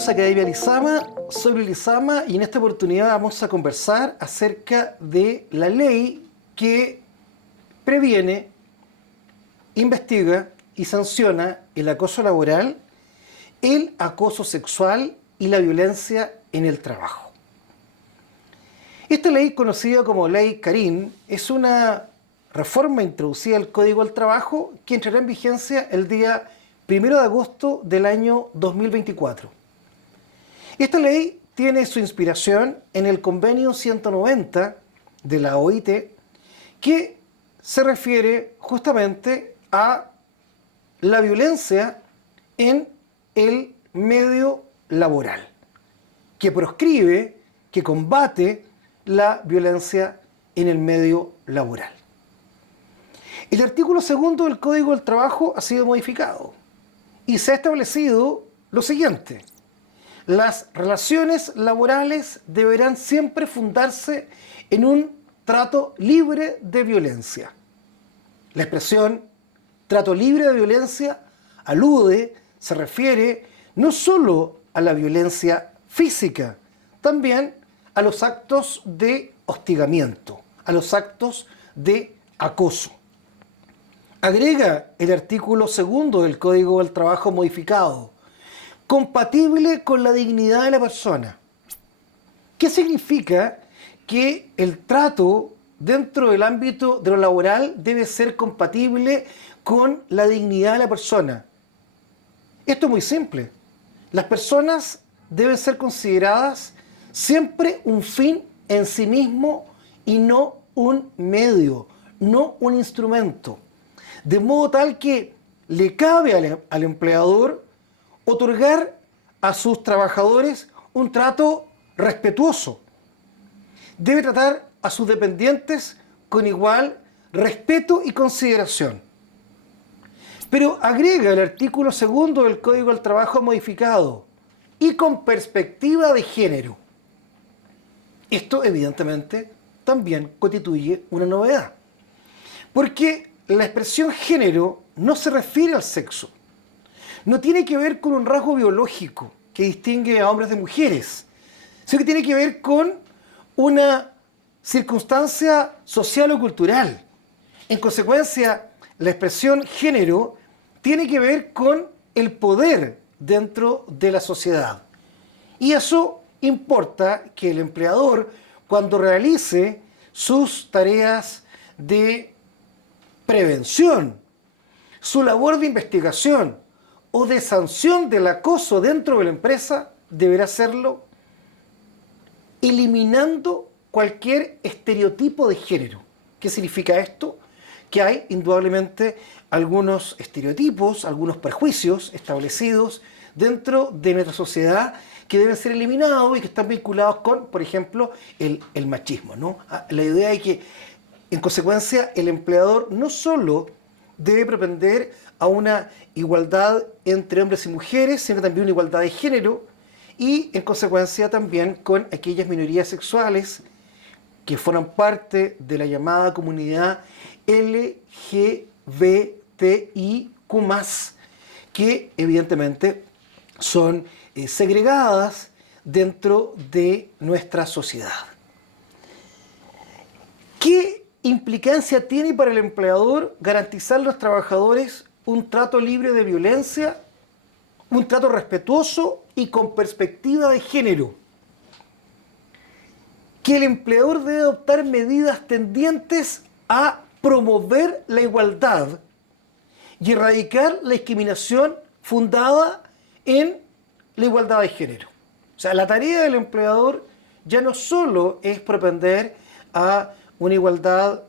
Bienvenidos a Academia Lizama, soy Luis Lizama y en esta oportunidad vamos a conversar acerca de la ley que previene, investiga y sanciona el acoso laboral, el acoso sexual y la violencia en el trabajo. Esta ley, conocida como Ley Carín, es una reforma introducida al Código del Trabajo que entrará en vigencia el día 1 de agosto del año 2024. Esta ley tiene su inspiración en el convenio 190 de la OIT, que se refiere justamente a la violencia en el medio laboral, que proscribe, que combate la violencia en el medio laboral. El artículo 2 del Código del Trabajo ha sido modificado y se ha establecido lo siguiente: las relaciones laborales deberán siempre fundarse en un trato libre de violencia. La expresión trato libre de violencia alude, se refiere no solo a la violencia física, también a los actos de hostigamiento, a los actos de acoso. Agrega el artículo 2 del Código del Trabajo modificado: compatible con la dignidad de la persona. ¿Qué significa? Que el trato dentro del ámbito de lo laboral debe ser compatible con la dignidad de la persona. Esto es muy simple. Las personas deben ser consideradas siempre un fin en sí mismo y no un medio, no un instrumento. De modo tal que le cabe al empleador otorgar a sus trabajadores un trato respetuoso. Debe tratar a sus dependientes con igual respeto y consideración. Pero agrega el artículo 2 del Código del Trabajo modificado: y con perspectiva de género. Esto evidentemente también constituye una novedad, porque la expresión género no se refiere al sexo. No tiene que ver con un rasgo biológico que distingue a hombres de mujeres, sino que tiene que ver con una circunstancia social o cultural. En consecuencia, la expresión género tiene que ver con el poder dentro de la sociedad. Y eso importa que el empleador, cuando realice sus tareas de prevención, su labor de investigación o de sanción del acoso dentro de la empresa, deberá hacerlo eliminando cualquier estereotipo de género. ¿Qué significa esto? Que hay indudablemente algunos estereotipos, algunos prejuicios establecidos dentro de nuestra sociedad que deben ser eliminados y que están vinculados con, por ejemplo, el machismo, ¿no? La idea de que, en consecuencia, el empleador no solo debe propender a una igualdad entre hombres y mujeres, sino también una igualdad de género y, en consecuencia, también con aquellas minorías sexuales que forman parte de la llamada comunidad LGBTIQ+, que evidentemente son segregadas dentro de nuestra sociedad. ¿Qué implicancia tiene para el empleador garantizar a los trabajadores un trato libre de violencia, un trato respetuoso y con perspectiva de género? Que el empleador debe adoptar medidas tendientes a promover la igualdad y erradicar la discriminación fundada en la igualdad de género. O sea, la tarea del empleador ya no solo es propender a una igualdad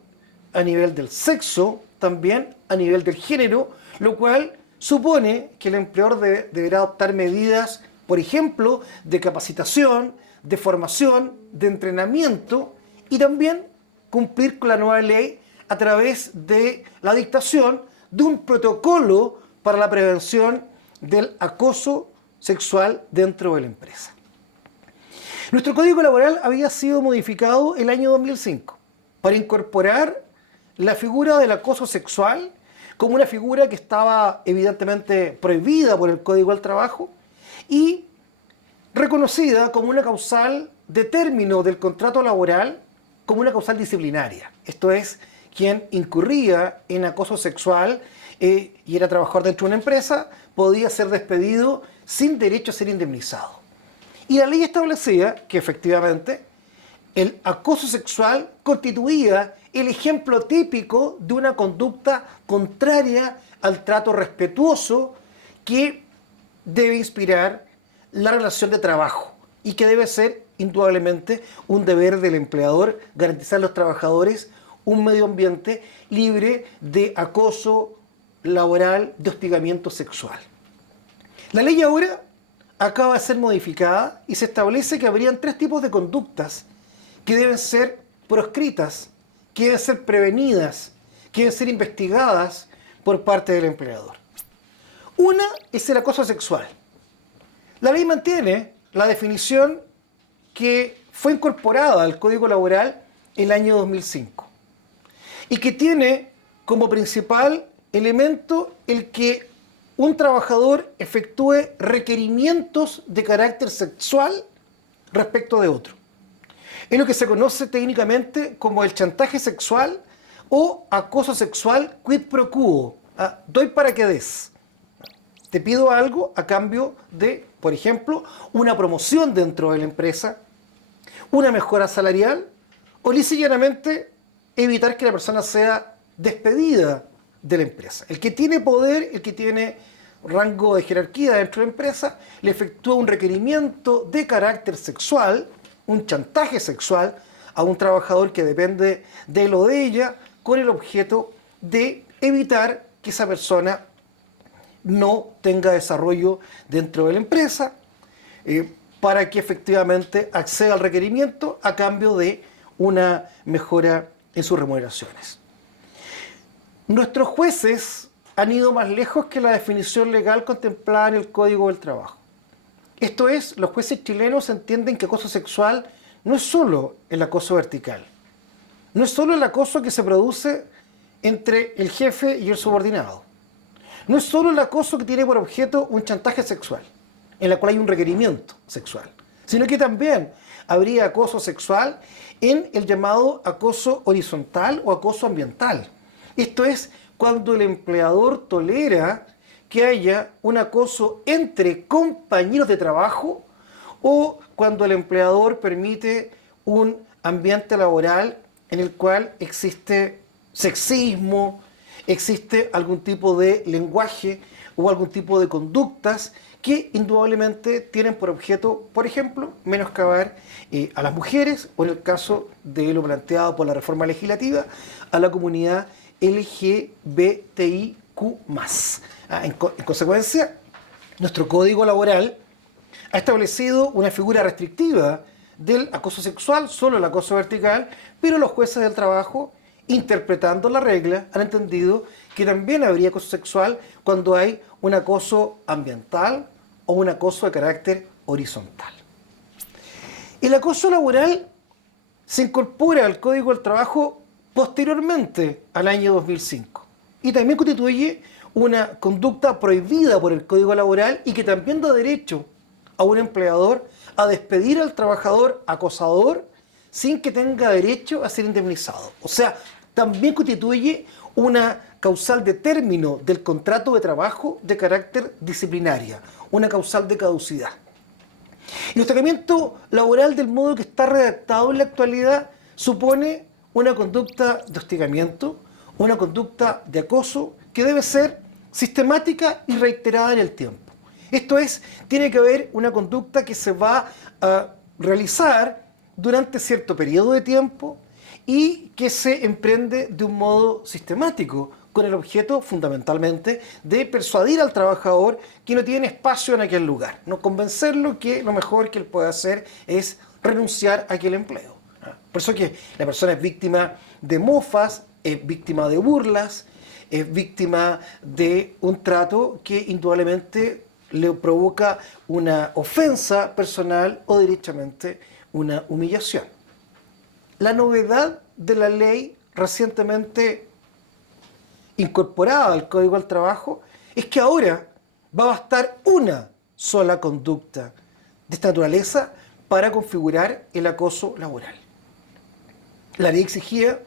a nivel del sexo, también a nivel del género, lo cual supone que el empleador deberá adoptar medidas, por ejemplo, de capacitación, de formación, de entrenamiento y también cumplir con la nueva ley a través de la dictación de un protocolo para la prevención del acoso sexual dentro de la empresa. Nuestro Código Laboral había sido modificado el año 2005 para incorporar la figura del acoso sexual como una figura que estaba evidentemente prohibida por el Código del Trabajo y reconocida como una causal de término del contrato laboral, como una causal disciplinaria. Esto es, quien incurría en acoso sexual y era trabajador dentro de una empresa, podía ser despedido sin derecho a ser indemnizado. Y la ley establecía que efectivamente el acoso sexual constituía el ejemplo típico de una conducta contraria al trato respetuoso que debe inspirar la relación de trabajo y que debe ser indudablemente un deber del empleador garantizar a los trabajadores un medio ambiente libre de acoso laboral, de hostigamiento sexual. La ley ahora acaba de ser modificada y se establece que habrían 3 tipos de conductas que deben ser proscritas, que deben ser prevenidas, que deben ser investigadas por parte del empleador. Una es el acoso sexual. La ley mantiene la definición que fue incorporada al Código Laboral en el año 2005 y que tiene como principal elemento el que un trabajador efectúe requerimientos de carácter sexual respecto de otro. Es lo que se conoce técnicamente como el chantaje sexual o acoso sexual quid pro quo. Doy para que des. Te pido algo a cambio de, por ejemplo, una promoción dentro de la empresa, una mejora salarial o llanamente evitar que la persona sea despedida de la empresa. El que tiene poder, el que tiene rango de jerarquía dentro de la empresa, le efectúa un requerimiento de carácter sexual, un chantaje sexual a un trabajador que depende de él o de ella, con el objeto de evitar que esa persona no tenga desarrollo dentro de la empresa, para que efectivamente acceda al requerimiento a cambio de una mejora en sus remuneraciones. Nuestros jueces han ido más lejos que la definición legal contemplada en el Código del Trabajo. Esto es, los jueces chilenos entienden que acoso sexual no es solo el acoso vertical, no es solo el acoso que se produce entre el jefe y el subordinado, no es solo el acoso que tiene por objeto un chantaje sexual, en la cual hay un requerimiento sexual, sino que también habría acoso sexual en el llamado acoso horizontal o acoso ambiental. Esto es cuando el empleador tolera que haya un acoso entre compañeros de trabajo o cuando el empleador permite un ambiente laboral en el cual existe sexismo, existe algún tipo de lenguaje o algún tipo de conductas que indudablemente tienen por objeto, por ejemplo, menoscabar a las mujeres o en el caso de lo planteado por la reforma legislativa, a la comunidad LGBTIQ+. En consecuencia, nuestro Código Laboral ha establecido una figura restrictiva del acoso sexual, solo el acoso vertical, pero los jueces del trabajo, interpretando la regla, han entendido que también habría acoso sexual cuando hay un acoso ambiental o un acoso de carácter horizontal. El acoso laboral se incorpora al Código del Trabajo posteriormente al año 2005 y también constituye una conducta prohibida por el Código Laboral y que también da derecho a un empleador a despedir al trabajador acosador sin que tenga derecho a ser indemnizado. O sea, también constituye una causal de término del contrato de trabajo de carácter disciplinaria, una causal de caducidad. El hostigamiento laboral del modo que está redactado en la actualidad supone una conducta de hostigamiento, una conducta de acoso que debe ser sistemática y reiterada en el tiempo. Esto es, tiene que haber una conducta que se va a realizar durante cierto periodo de tiempo y que se emprende de un modo sistemático, con el objeto fundamentalmente de persuadir al trabajador que no tiene espacio en aquel lugar, no convencerlo que lo mejor que él puede hacer es renunciar a aquel empleo. Por eso que la persona es víctima de mofas, es víctima de burlas, es víctima de un trato que indudablemente le provoca una ofensa personal o derechamente una humillación. La novedad de la ley recientemente incorporada al Código del Trabajo es que ahora va a bastar una sola conducta de esta naturaleza para configurar el acoso laboral. La ley exigía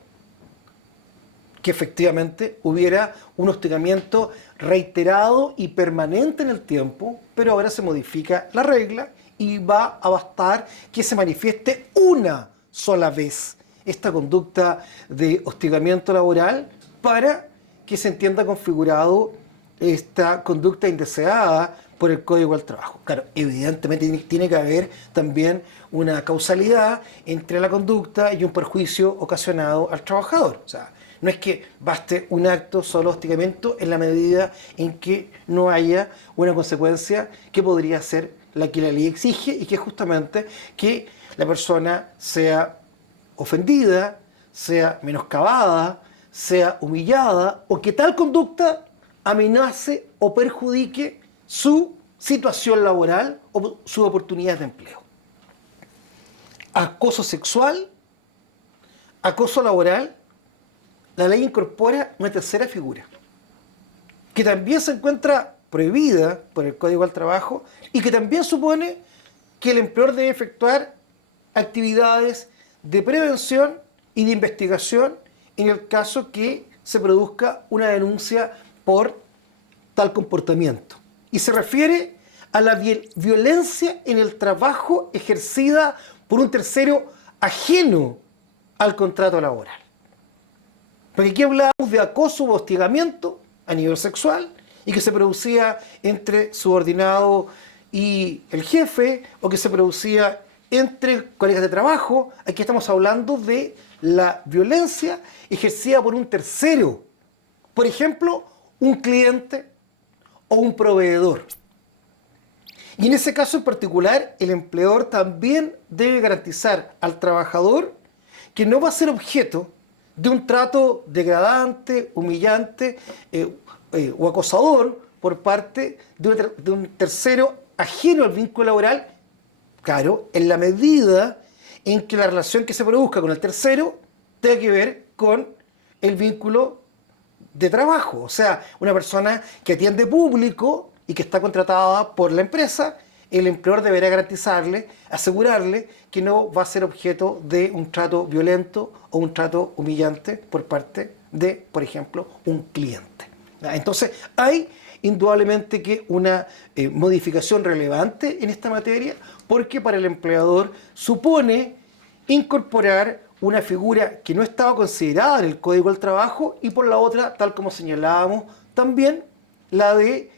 que efectivamente hubiera un hostigamiento reiterado y permanente en el tiempo, pero ahora se modifica la regla y va a bastar que se manifieste una sola vez esta conducta de hostigamiento laboral para que se entienda configurado esta conducta indeseada por el Código del Trabajo. Claro, evidentemente tiene que haber también una causalidad entre la conducta y un perjuicio ocasionado al trabajador. O sea, no es que baste un acto solo de hostigamiento en la medida en que no haya una consecuencia que podría ser la que la ley exige, y que es justamente que la persona sea ofendida, sea menoscabada, sea humillada, o que tal conducta amenace o perjudique su situación laboral o sus oportunidades de empleo. Acoso sexual, acoso laboral, la ley incorpora una tercera figura, que también se encuentra prohibida por el Código del Trabajo y que también supone que el empleador debe efectuar actividades de prevención y de investigación en el caso que se produzca una denuncia por tal comportamiento. Y se refiere a la violencia en el trabajo ejercida por un tercero ajeno al contrato laboral. Porque aquí hablamos de acoso o hostigamiento a nivel sexual y que se producía entre subordinado y el jefe, o que se producía entre colegas de trabajo. Aquí estamos hablando de la violencia ejercida por un tercero, por ejemplo, un cliente o un proveedor. Y en ese caso en particular, el empleador también debe garantizar al trabajador que no va a ser objeto de un trato degradante, humillante o acosador por parte de un tercero ajeno al vínculo laboral, claro, en la medida en que la relación que se produzca con el tercero tenga que ver con el vínculo de trabajo. O sea, una persona que atiende público y que está contratada por la empresa, el empleador deberá garantizarle, asegurarle que no va a ser objeto de un trato violento o un trato humillante por parte de, por ejemplo, un cliente. Entonces, hay indudablemente que una modificación relevante en esta materia, porque para el empleador supone incorporar una figura que no estaba considerada en el Código del Trabajo, y por la otra, tal como señalábamos, también la de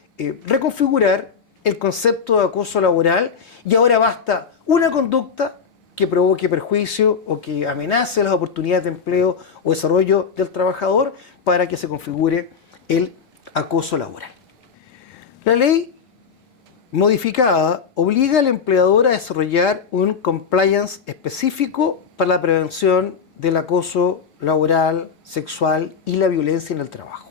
reconfigurar el concepto de acoso laboral, y ahora basta una conducta que provoque perjuicio o que amenace las oportunidades de empleo o desarrollo del trabajador para que se configure el acoso laboral. La ley modificada obliga al empleador a desarrollar un compliance específico para la prevención del acoso laboral, sexual y la violencia en el trabajo.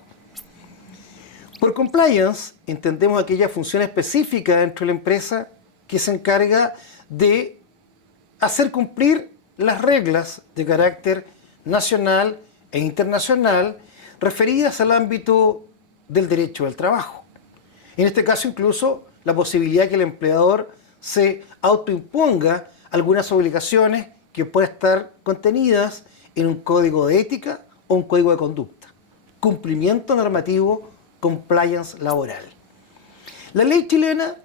Por compliance entendemos aquella función específica dentro de la empresa que se encarga de hacer cumplir las reglas de carácter nacional e internacional referidas al ámbito del derecho del trabajo. En este caso incluso la posibilidad que el empleador se autoimponga algunas obligaciones que puedan estar contenidas en un código de ética o un código de conducta. Cumplimiento normativo, compliance laboral. La ley chilena,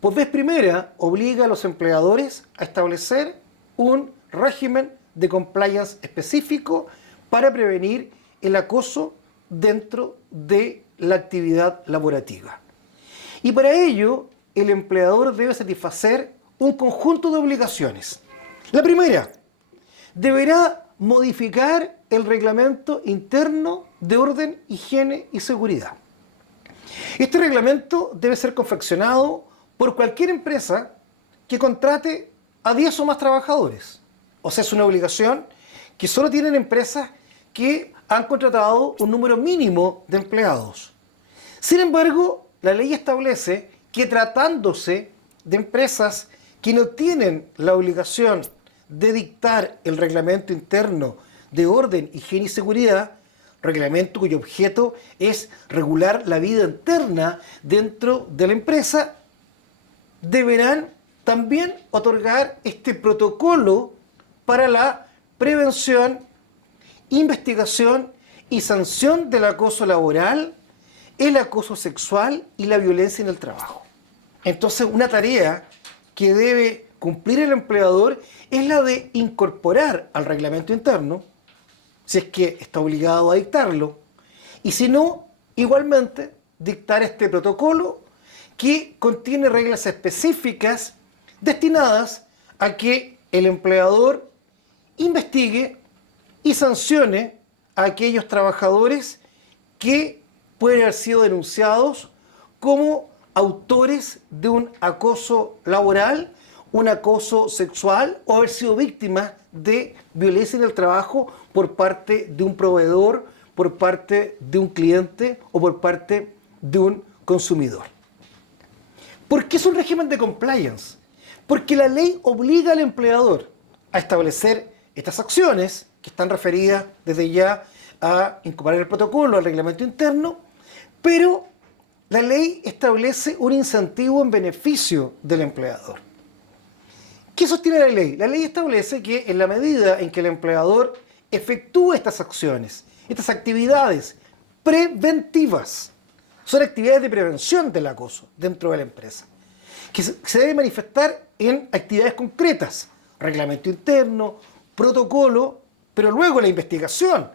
por vez primera, obliga a los empleadores a establecer un régimen de compliance específico para prevenir el acoso dentro de la actividad laborativa. Y para ello, el empleador debe satisfacer un conjunto de obligaciones. La primera, deberá modificar el reglamento interno de orden, higiene y seguridad. Este reglamento debe ser confeccionado por cualquier empresa que contrate a 10 o más trabajadores. O sea, es una obligación que solo tienen empresas que han contratado un número mínimo de empleados. Sin embargo, la ley establece que tratándose de empresas que no tienen la obligación de dictar el reglamento interno de orden, higiene y seguridad, reglamento cuyo objeto es regular la vida interna dentro de la empresa, deberán también otorgar este protocolo para la prevención, investigación y sanción del acoso laboral, el acoso sexual y la violencia en el trabajo. Entonces, una tarea que debe cumplir el empleador es la de incorporar al reglamento interno, si es que está obligado a dictarlo, y si no, igualmente dictar este protocolo que contiene reglas específicas destinadas a que el empleador investigue y sancione a aquellos trabajadores que pueden haber sido denunciados como autores de un acoso laboral, un acoso sexual o haber sido víctimas de violencia en el trabajo por parte de un proveedor, por parte de un cliente o por parte de un consumidor. ¿Por qué es un régimen de compliance? Porque la ley obliga al empleador a establecer estas acciones que están referidas desde ya a incorporar el protocolo, al reglamento interno, pero la ley establece un incentivo en beneficio del empleador. ¿Qué sostiene la ley? La ley establece que en la medida en que el empleador efectúe estas acciones, estas actividades preventivas, son actividades de prevención del acoso dentro de la empresa, que se debe manifestar en actividades concretas, reglamento interno, protocolo, pero luego la investigación,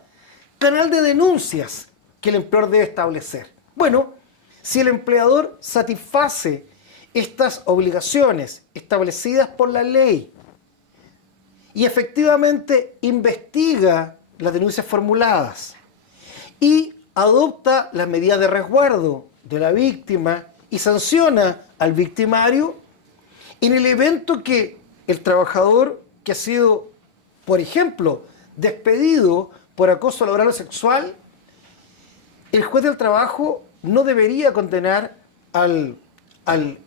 canal de denuncias que el empleador debe establecer. Bueno, si el empleador satisface estas obligaciones establecidas por la ley y efectivamente investiga las denuncias formuladas y adopta las medidas de resguardo de la víctima y sanciona al victimario, en el evento que el trabajador que ha sido, por ejemplo, despedido por acoso laboral o sexual, el juez del trabajo no debería condenar al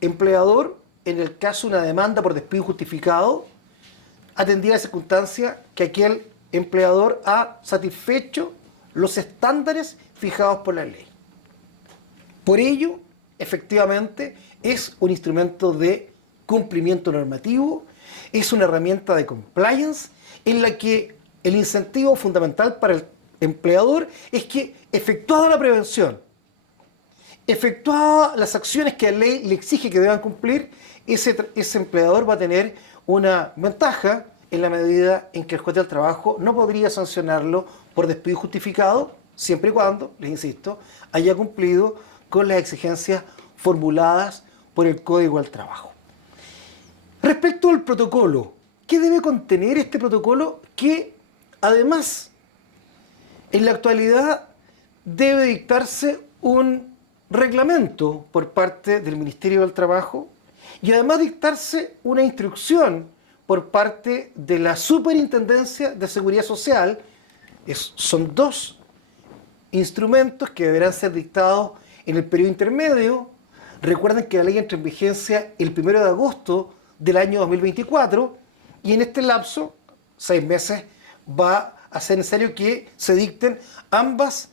empleador en el caso de una demanda por despido injustificado, atendida la circunstancia que aquel empleador ha satisfecho los estándares fijados por la ley. Por ello, efectivamente, es un instrumento de cumplimiento normativo, es una herramienta de compliance en la que el incentivo fundamental para el empleador es que, efectuada la prevención, efectuadas las acciones que la ley le exige que deban cumplir, ese empleador va a tener una ventaja en la medida en que el juez del trabajo no podría sancionarlo por despido injustificado, siempre y cuando, les insisto, haya cumplido con las exigencias formuladas por el Código del Trabajo. Respecto al protocolo, ¿qué debe contener este protocolo? Que además, en la actualidad, debe dictarse un reglamento por parte del Ministerio del Trabajo y además dictarse una instrucción por parte de la Superintendencia de Seguridad Social. Son dos instrumentos que deberán ser dictados en el periodo intermedio. Recuerden que la ley entra en vigencia el 1 de agosto del año 2024 y en este lapso, 6 meses, va a ser necesario que se dicten ambas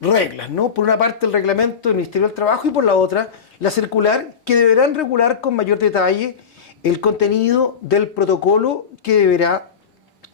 reglas, ¿no? Por una parte el reglamento del Ministerio del Trabajo y por la otra la circular, que deberán regular con mayor detalle el contenido del protocolo que deberá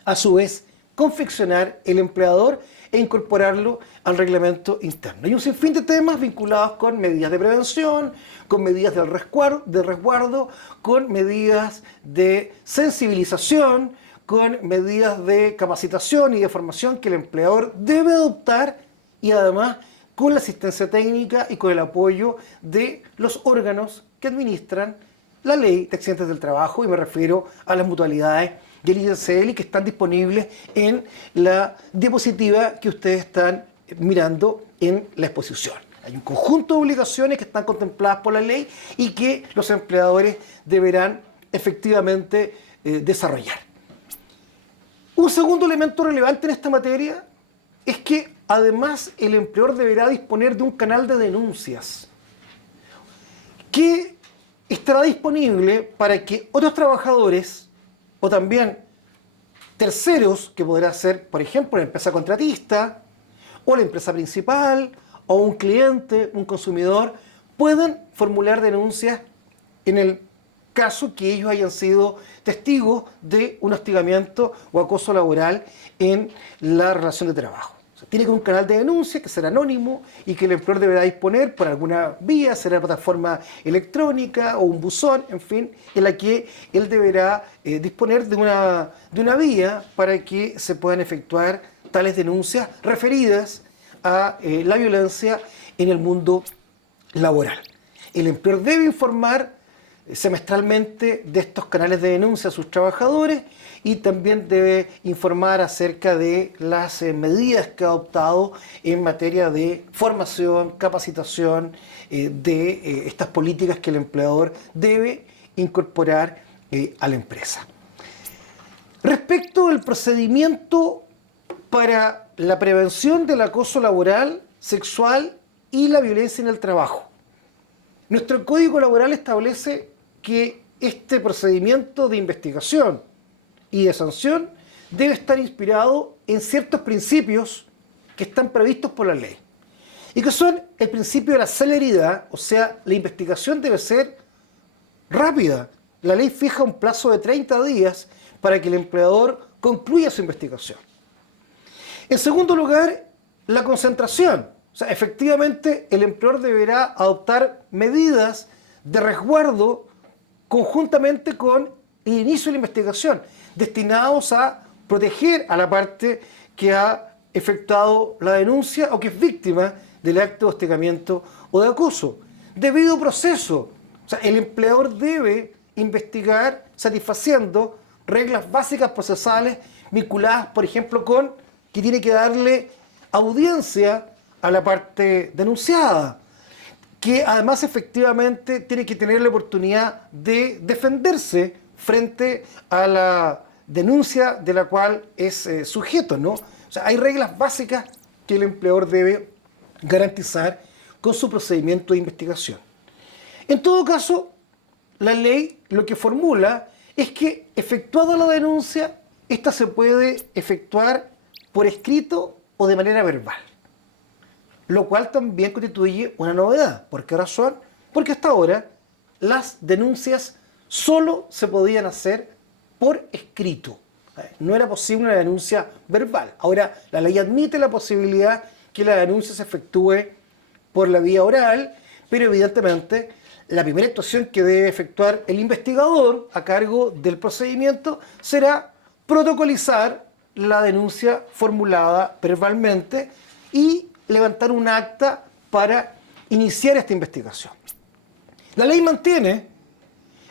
a su vez confeccionar el empleador e incorporarlo al reglamento interno. Hay un sinfín de temas vinculados con medidas de prevención, con medidas de resguardo, con medidas de sensibilización, con medidas de capacitación y de formación que el empleador debe adoptar y además con la asistencia técnica y con el apoyo de los órganos que administran la ley de accidentes del trabajo, y me refiero a las mutualidades y el INCL, que están disponibles en la diapositiva que ustedes están mirando en la exposición. Hay un conjunto de obligaciones que están contempladas por la ley y que los empleadores deberán efectivamente desarrollar. Un segundo elemento relevante en esta materia es que además el empleador deberá disponer de un canal de denuncias que estará disponible para que otros trabajadores o también terceros, que podrá ser, por ejemplo, la empresa contratista o la empresa principal o un cliente, un consumidor, puedan formular denuncias en el caso que ellos hayan sido testigos de un hostigamiento o acoso laboral en la relación de trabajo. O sea, tiene que haber un canal de denuncia que será anónimo y que el empleador deberá disponer por alguna vía, será plataforma electrónica o un buzón, en fin, en la que él deberá disponer de una vía para que se puedan efectuar tales denuncias referidas a la violencia en el mundo laboral. El empleador debe informar semestralmente de estos canales de denuncia a sus trabajadores y también debe informar acerca de las medidas que ha adoptado en materia de formación, capacitación, de estas políticas que el empleador debe incorporar a la empresa. Respecto al procedimiento para la prevención del acoso laboral, sexual y la violencia en el trabajo, nuestro Código Laboral establece que este procedimiento de investigación y de sanción debe estar inspirado en ciertos principios que están previstos por la ley y que son el principio de la celeridad, o sea, la investigación debe ser rápida. La ley fija un plazo de 30 días para que el empleador concluya su investigación. En segundo lugar, la concentración. O sea, efectivamente, el empleador deberá adoptar medidas de resguardo conjuntamente con el inicio de la investigación, destinados a proteger a la parte que ha efectuado la denuncia o que es víctima del acto de hostigamiento o de acoso. Debido proceso, o sea, el empleador debe investigar satisfaciendo reglas básicas procesales vinculadas, por ejemplo, con que tiene que darle audiencia a la parte denunciada, que además efectivamente tiene que tener la oportunidad de defenderse frente a la denuncia de la cual es sujeto, ¿no? O sea, hay reglas básicas que el empleador debe garantizar con su procedimiento de investigación. En todo caso, la ley lo que formula es que, efectuada la denuncia, esta se puede efectuar por escrito o de manera verbal, lo cual también constituye una novedad. ¿Por qué razón? Porque hasta ahora las denuncias solo se podían hacer por escrito. No era posible una denuncia verbal. Ahora, la ley admite la posibilidad que la denuncia se efectúe por la vía oral, pero evidentemente la primera actuación que debe efectuar el investigador a cargo del procedimiento será protocolizar la denuncia formulada verbalmente y levantar un acta para iniciar esta investigación. La ley mantiene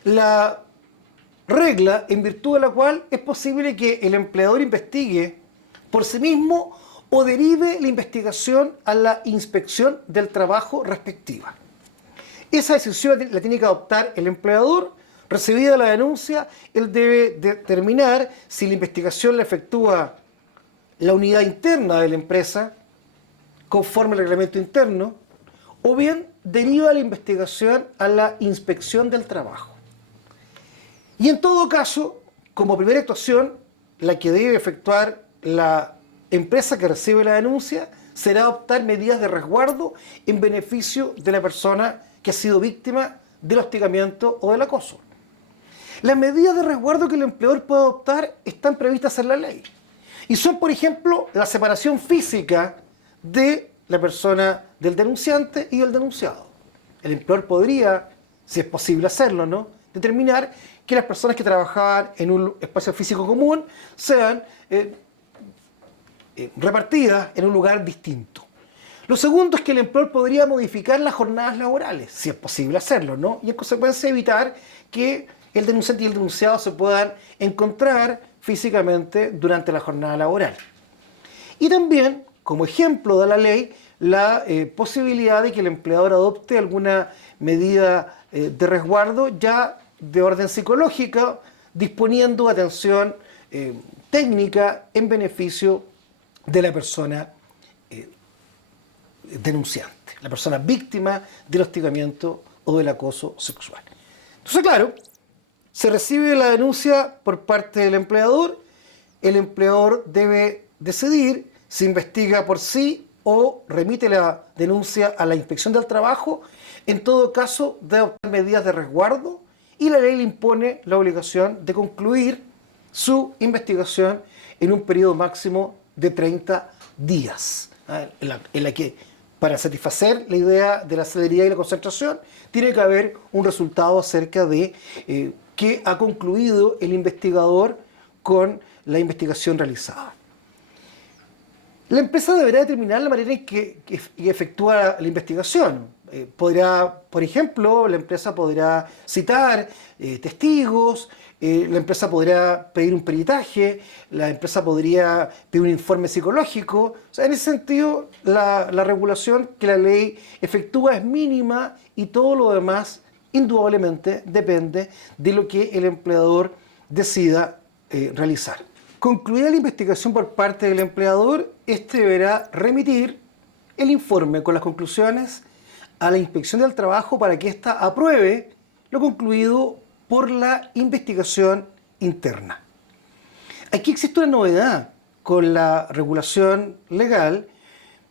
la regla en virtud de la cual es posible que el empleador investigue por sí mismo o derive la investigación a la inspección del trabajo respectiva. Esa decisión la tiene que adoptar el empleador. Recibida la denuncia, él debe determinar si la investigación la efectúa la unidad interna de la empresa, conforme al reglamento interno, o bien deriva la investigación a la inspección del trabajo. Y en todo caso, como primera actuación, la que debe efectuar la empresa que recibe la denuncia será adoptar medidas de resguardo en beneficio de la persona que ha sido víctima del hostigamiento o del acoso. Las medidas de resguardo que el empleador puede adoptar están previstas en la ley. Y son, por ejemplo, la separación física de la persona del denunciante y del denunciado. El empleador podría, si es posible hacerlo, ¿no?, determinar que las personas que trabajaban en un espacio físico común sean repartidas en un lugar distinto. Lo segundo es que el empleador podría modificar las jornadas laborales, si es posible hacerlo, ¿no?, y en consecuencia evitar que el denunciante y el denunciado se puedan encontrar físicamente durante la jornada laboral. Y también, como ejemplo de la ley, la posibilidad de que el empleador adopte alguna medida de resguardo ya de orden psicológica, disponiendo atención técnica en beneficio de la persona denunciante, la persona víctima del hostigamiento o del acoso sexual. Entonces, claro, se recibe la denuncia por parte del empleador, el empleador debe decidir si investiga por sí o remite la denuncia a la inspección del trabajo. En todo caso, debe adoptar medidas de resguardo y la ley le impone la obligación de concluir su investigación en un periodo máximo de 30 días, en la que, para satisfacer la idea de la celeridad y la concentración, tiene que haber un resultado acerca de qué ha concluido el investigador con la investigación realizada. La empresa deberá determinar la manera en que efectúa la investigación. Por ejemplo, la empresa podrá citar testigos, la empresa podrá pedir un peritaje, la empresa podría pedir un informe psicológico. O sea, en ese sentido, la regulación que la ley efectúa es mínima y todo lo demás, indudablemente, depende de lo que el empleador decida realizar. Concluida la investigación por parte del empleador, este deberá remitir el informe con las conclusiones a la Inspección del Trabajo para que ésta apruebe lo concluido por la investigación interna. Aquí existe una novedad con la regulación legal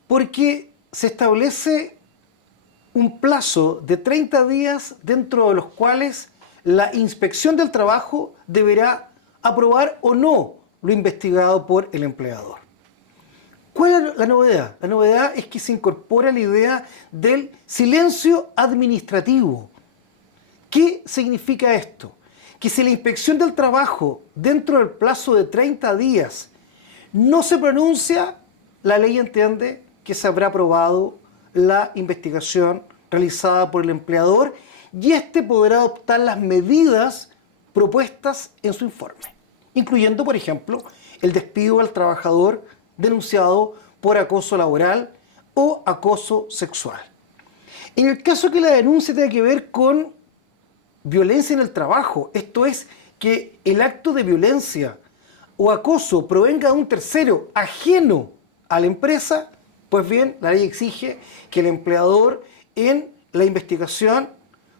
porque se establece un plazo de 30 días dentro de los cuales la Inspección del Trabajo deberá aprobar o no lo investigado por el empleador. ¿Cuál es la novedad? La novedad es que se incorpora la idea del silencio administrativo. ¿Qué significa esto? Que si la Inspección del Trabajo, dentro del plazo de 30 días, no se pronuncia, la ley entiende que se habrá aprobado la investigación realizada por el empleador y éste podrá adoptar las medidas propuestas en su informe, incluyendo, por ejemplo, el despido al trabajador denunciado por acoso laboral o acoso sexual. En el caso que la denuncia tenga que ver con violencia en el trabajo, esto es, que el acto de violencia o acoso provenga de un tercero ajeno a la empresa, pues bien, la ley exige que el empleador en la investigación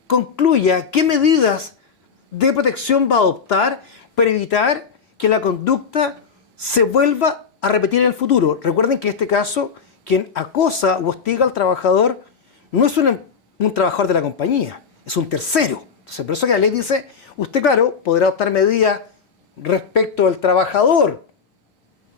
concluya qué medidas de protección va a adoptar para evitar que la conducta se vuelva a repetir en el futuro. Recuerden que en este caso, quien acosa o hostiga al trabajador no es un trabajador de la compañía, es un tercero. Entonces, por eso que la ley dice, usted, claro, podrá adoptar medidas respecto al trabajador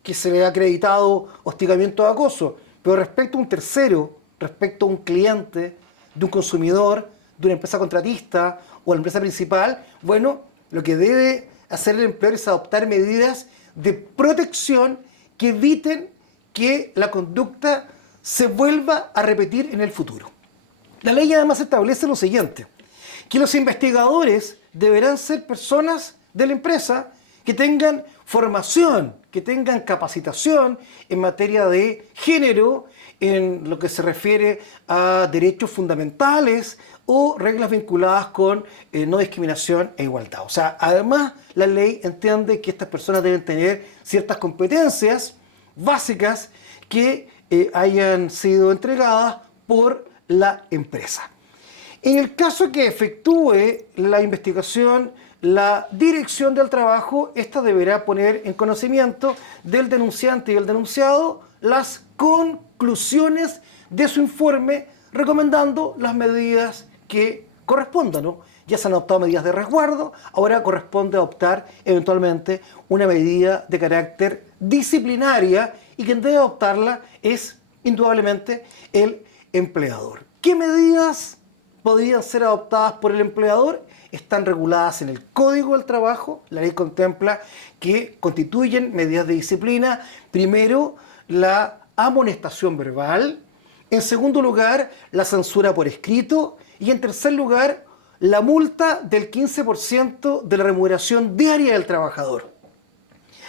que se le ha acreditado hostigamiento o acoso, pero respecto a un tercero, respecto a un cliente, de un consumidor, de una empresa contratista o la empresa principal, bueno, lo que debe hacer el empleador es adoptar medidas de protección que eviten que la conducta se vuelva a repetir en el futuro. La ley además establece lo siguiente, que los investigadores deberán ser personas de la empresa que tengan formación, que tengan capacitación en materia de género, en lo que se refiere a derechos fundamentales o reglas vinculadas con no discriminación e igualdad. O sea, además la ley entiende que estas personas deben tener ciertas competencias básicas que hayan sido entregadas por la empresa. En el caso que efectúe la investigación la Dirección del Trabajo, esta deberá poner en conocimiento del denunciante y el denunciado las conclusiones de su informe, recomendando las medidas que correspondan, ¿no? Ya se han adoptado medidas de resguardo, ahora corresponde adoptar eventualmente una medida de carácter disciplinaria y quien debe adoptarla es indudablemente el empleador. ¿Qué medidas podrían ser adoptadas por el empleador? Están reguladas en el Código del Trabajo. La ley contempla que constituyen medidas de disciplina. Primero, la amonestación verbal. En segundo lugar, la censura por escrito. Y en tercer lugar, la multa del 15% de la remuneración diaria del trabajador.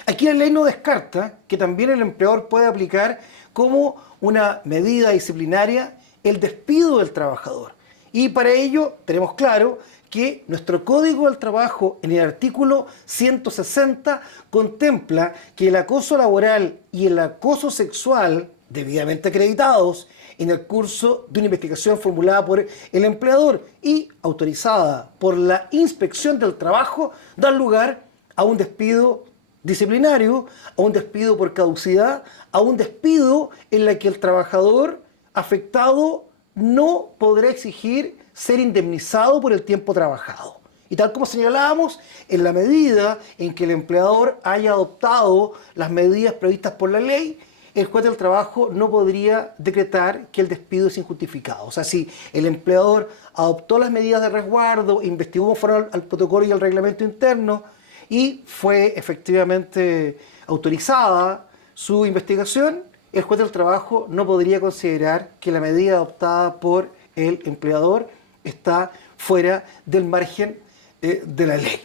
Aquí la ley no descarta que también el empleador puede aplicar como una medida disciplinaria el despido del trabajador. Y para ello tenemos claro que nuestro Código del Trabajo en el artículo 160 contempla que el acoso laboral y el acoso sexual, debidamente acreditados en el curso de una investigación formulada por el empleador y autorizada por la Inspección del Trabajo, dan lugar a un despido disciplinario, a un despido por caducidad, a un despido en la que el trabajador afectado no podrá exigir ser indemnizado por el tiempo trabajado. Y tal como señalábamos, en la medida en que el empleador haya adoptado las medidas previstas por la ley, el juez del trabajo no podría decretar que el despido es injustificado. O sea, si el empleador adoptó las medidas de resguardo, investigó conforme al protocolo y al reglamento interno y fue efectivamente autorizada su investigación, el juez del trabajo no podría considerar que la medida adoptada por el empleador está fuera del margen de la ley.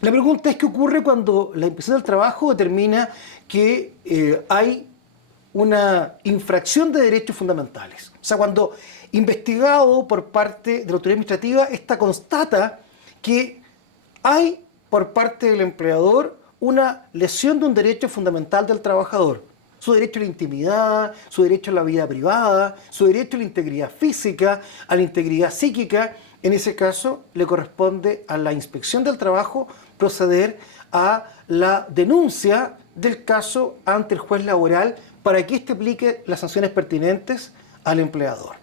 La pregunta es qué ocurre cuando la inspección del trabajo determina que hay una infracción de derechos fundamentales. O sea, cuando investigado por parte de la autoridad administrativa, esta constata que hay por parte del empleador una lesión de un derecho fundamental del trabajador. Su derecho a la intimidad, su derecho a la vida privada, su derecho a la integridad física, a la integridad psíquica. En ese caso, le corresponde a la inspección del trabajo proceder a la denuncia del caso ante el juez laboral para que éste aplique las sanciones pertinentes al empleador.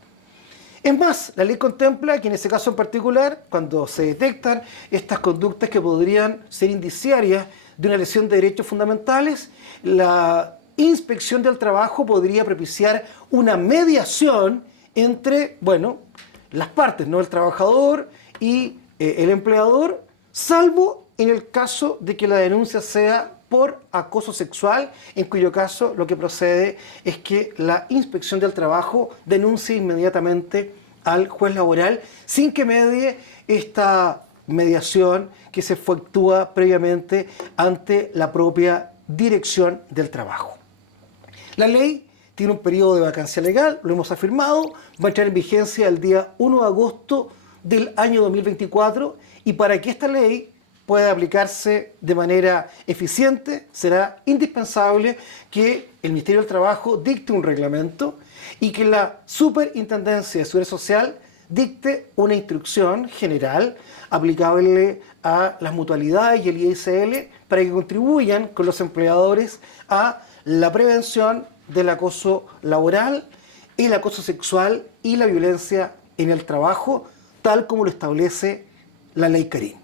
Es más, la ley contempla que en ese caso en particular, cuando se detectan estas conductas que podrían ser indiciarias de una lesión de derechos fundamentales, la inspección del trabajo podría propiciar una mediación entre, las partes, ¿no? El trabajador y el empleador, salvo en el caso de que la denuncia sea por acoso sexual, en cuyo caso lo que procede es que la inspección del trabajo denuncie inmediatamente al juez laboral sin que medie esta mediación que se efectúa previamente ante la propia dirección del trabajo. La ley tiene un periodo de vacancia legal, lo hemos afirmado, va a entrar en vigencia el día 1 de agosto del año 2024 y para que esta ley pueda aplicarse de manera eficiente, será indispensable que el Ministerio del Trabajo dicte un reglamento y que la Superintendencia de Seguridad Social dicte una instrucción general aplicable a las mutualidades y el ISL para que contribuyan con los empleadores a la prevención del acoso laboral, el acoso sexual y la violencia en el trabajo, tal como lo establece la Ley Carín.